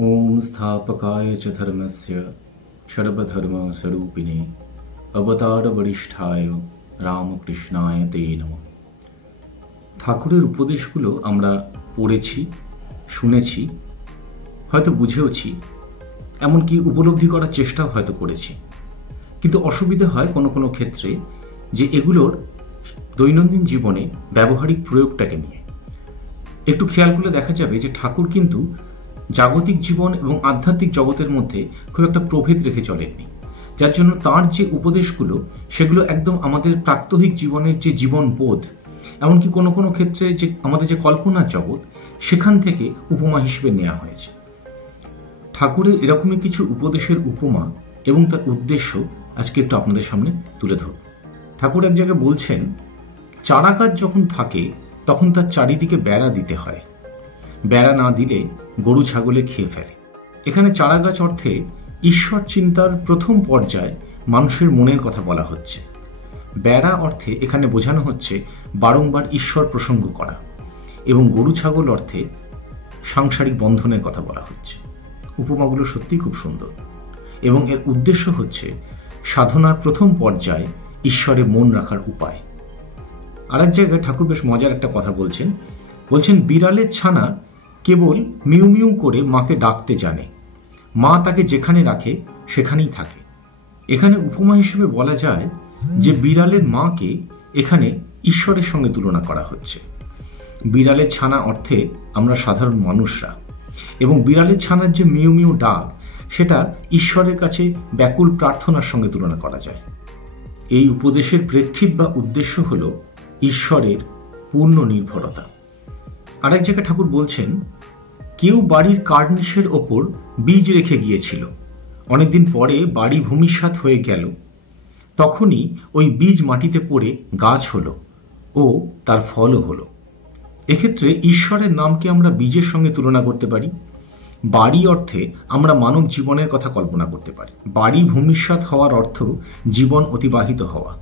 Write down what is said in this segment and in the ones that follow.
ओम स्थापकाय च धर्मस्य सर्वधर्मस्वरूपिणे अवतार वरिष्ठाय রামকৃষ্ণায় তে নমঃ। ঠাকুরের উপদেশগুলো আমরা পড়েছি, শুনেছি, হয়তো বুঝেওছি, এমনকি উপলব্ধি করার চেষ্টাও হয়তো করেছি। কিন্তু অসুবিধা হয় কোনো কোনো ক্ষেত্রে যে এগুলোর দৈনন্দিন জীবনে ব্যবহারিক প্রয়োগটাকে নিয়ে। একটু খেয়াল করলে দেখা যাবে যে ঠাকুর কিন্তু জাগতিক জীবন এবং আধ্যাত্মিক জগতের মধ্যে খুব একটা প্রভেদ রেখে চলেননি, যার জন্য তার যে উপদেশগুলো সেগুলো একদম আমাদের প্রাত্যহিক জীবনের যে জীবন বোধ, এমনকি কোনো কোনো ক্ষেত্রে যে আমাদের যে কল্পনার জগৎ, সেখান থেকে উপমা হিসেবে নেওয়া হয়েছে। ঠাকুরের এরকমই কিছু উপদেশের উপমা এবং তার উদ্দেশ্য আজকে একটু আপনাদের সামনে তুলে ধরব। ঠাকুর এক জায়গায় বলছেন, চারা গাছ যখন থাকে তখন তার চারিদিকে বেড়া দিতে হয়, বেড়া না দিলে গরু ছাগলে খেয়ে ফেলে। এখানে চারা গাছ অর্থে ঈশ্বর চিন্তার প্রথম পর্যায়ে মানুষের মনের কথা বলা হচ্ছে। বেড়া অর্থে এখানে বোঝানো হচ্ছে বারংবার ঈশ্বর প্রসঙ্গ করা, এবং গরু ছাগল অর্থে সাংসারিক বন্ধনের কথা বলা হচ্ছে। উপমাগুলো সত্যি খুব সুন্দর, এবং এর উদ্দেশ্য হচ্ছে সাধনার প্রথম পর্যায়ে ঈশ্বরে মন রাখার উপায়। আর এক জায়গায় ঠাকুর বেশ মজার একটা কথা বলছেন, বিড়ালের ছানা কেবল মিউ মিউ করে মাকে ডাকতে জানে, মা তাকে যেখানে রাখে সেখানেই থাকে। এখানে উপমা হিসেবে বলা যায় যে বিড়ালের মাকে এখানে ঈশ্বরের সঙ্গে তুলনা করা হচ্ছে। বিড়ালের ছানা অর্থে আমরা সাধারণ মানুষরা, এবং বিড়ালের ছানার যে মিউ মিউ ডাক, সেটা ঈশ্বরের কাছে ব্যাকুল প্রার্থনার সঙ্গে তুলনা করা যায়। এই উপদেশের প্রেক্ষিত বা উদ্দেশ্য হল ঈশ্বরের পূর্ণ নির্ভরতা। আরেক জায়গায় ঠাকুর বলছেন, কেউ বাড়ির কার্নিশের ওপর বীজ রেখে গিয়েছিল, অনেকদিন পরে বাড়ি ভূমিসাৎ হয়ে গেল, তখনই ওই বীজ মাটিতে পড়ে গাছ হলো ও তার ফলও হলো। এক্ষেত্রে ঈশ্বরের নামকে আমরা বীজের সঙ্গে তুলনা করতে পারি। বাড়ি অর্থে আমরা মানব জীবনের কথা কল্পনা করতে পারি। বাড়ি ভূমিসাৎ হওয়ার অর্থ জীবন অতিবাহিত হওয়া,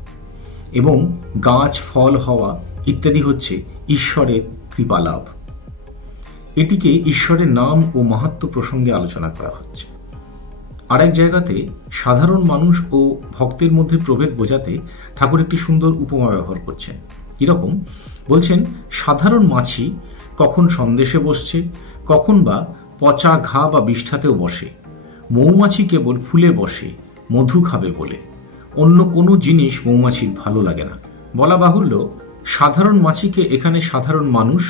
এবং গাছ ফল হওয়া ইত্যাদি হচ্ছে ঈশ্বরের কৃপালাভ। এটিকে ঈশ্বরের নাম ও মাহাত্ম্য প্রসঙ্গে আলোচনা করা হচ্ছে। আরেক জায়গাতে সাধারণ মানুষ ও ভক্তের মধ্যে প্রভেদ বোঝাতে ঠাকুর একটি সুন্দর উপমা ব্যবহার করছেন। কিরকম? বলছেন, সাধারণ মাছি কখন সন্দেশে বসছে, কখন বা পচা ঘা বা বিষ্ঠাতেও বসে। মৌমাছি কেবল ফুলে বসে, মধু খাবে বলে। অন্য কোনো জিনিস মৌমাছির ভালো লাগে না। বলা বাহুল্য, সাধারণ মাছিকে এখানে সাধারণ মানুষ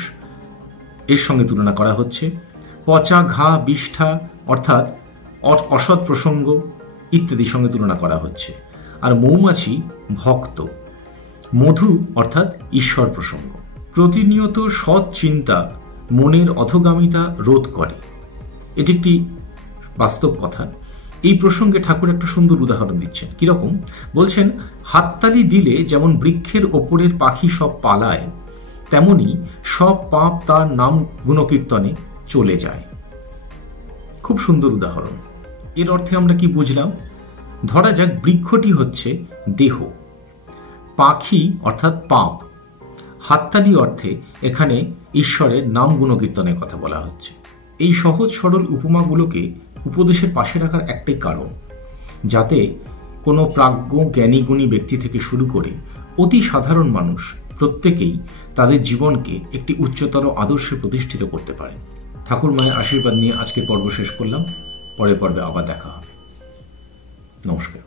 এর সঙ্গে তুলনা করা হচ্ছে। পচা ঘা বিষ্ঠা অর্থাৎ অসৎ প্রসঙ্গ ইত্যাদির সঙ্গে তুলনা করা হচ্ছে। আর মৌমাছি ভক্ত, মধু অর্থাৎ ঈশ্বর প্রসঙ্গ। প্রতিনিয়ত সৎ চিন্তা মনের অধোগামিতা রোধ করে, এটি একটি বাস্তব কথা। এই প্রসঙ্গে ঠাকুর একটা সুন্দর উদাহরণ দিচ্ছেন। কিরকম? বলছেন, হাততালি দিলে যেমন বৃক্ষের ওপরের পাখি সব পালায়, তেমনি সব পাপ তার নাম গুণকীর্তনে চলে যায়। খুব সুন্দর উদাহরণ। এর অর্থে আমরা কি বুঝলাম? ধরা যাক বৃক্ষটি হচ্ছে দেহ, পাখি অর্থাৎ পাপ, হাততালি অর্থে এখানে ঈশ্বরের নাম গুণকীর্তনের কথা বলা হচ্ছে। এই সহজ সরল উপমাগুলোকে উপদেশের পাশে রাখার একটাই কারণ, যাতে কোনো প্রাজ্ঞ জ্ঞানী গুণী ব্যক্তি থেকে শুরু করে অতি সাধারণ মানুষ প্রত্যেকেই তাদের জীবনকে একটি উচ্চতর আদর্শে প্রতিষ্ঠিত করতে পারে। ঠাকুর মায়ের আশীর্বাদ নিয়ে আজকের পর্ব শেষ করলাম। পরের পর্বে আবার দেখা হবে। নমস্কার।